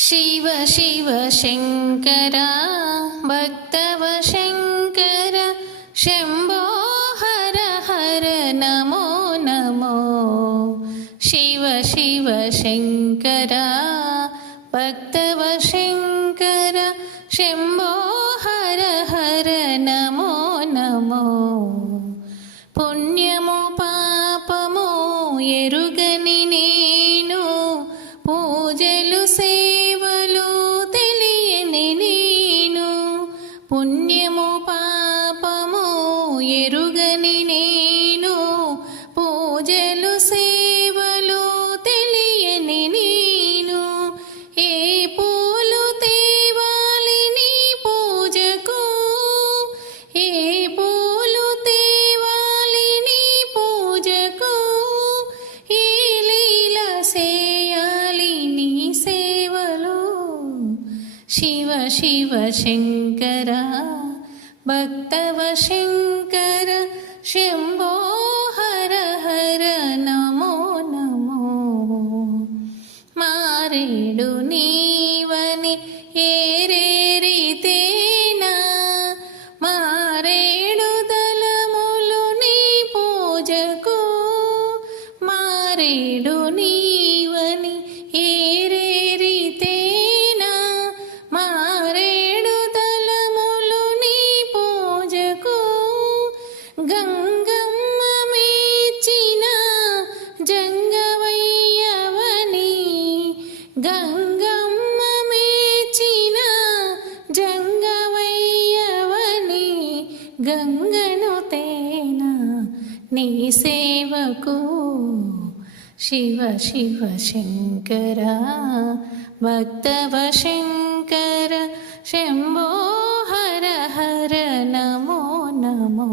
शिव शिव शङ्कर भक्तव शङ्कर शम्भो हर हर नमो नमो। शिव शिव शङ्कर भक्तव शङ्कर शम्भो हर हर नमो नमो। पुण्यमो पापमो एरुगनि नेनु पूजलु సేవలు తెలియని నేను। పుణ్యము పాపము ఎరుగని నేను పూజలు సేవలు తెలియని నేను। ఏ పూలు తేవాలి నీ పూజకు, ఏ పూలు తేవాలి నీ పూజకు, ఏ లీల సేయాలి నీ సేవలు। शिव शिव शङ्कर भक्तव शङ्कर शम्भो हर हर नमो नमो। मारेडु नीवनि ఏరేరితేనా మారేడు దళములు నీ పూజకు, మారేడు నీవని ఏరేరితేనా మారేడు దళములు నీ పూజకు। గంగమ్మ మేచిన జంగవయ్యవని, గంగమ్మ మేచిన జంగవయ్యవని, గంగను తేనా నీ సేవకు। शिव शिव शङ्कर भक्तव शङ्कर शम्भो हर हर नमो नमो।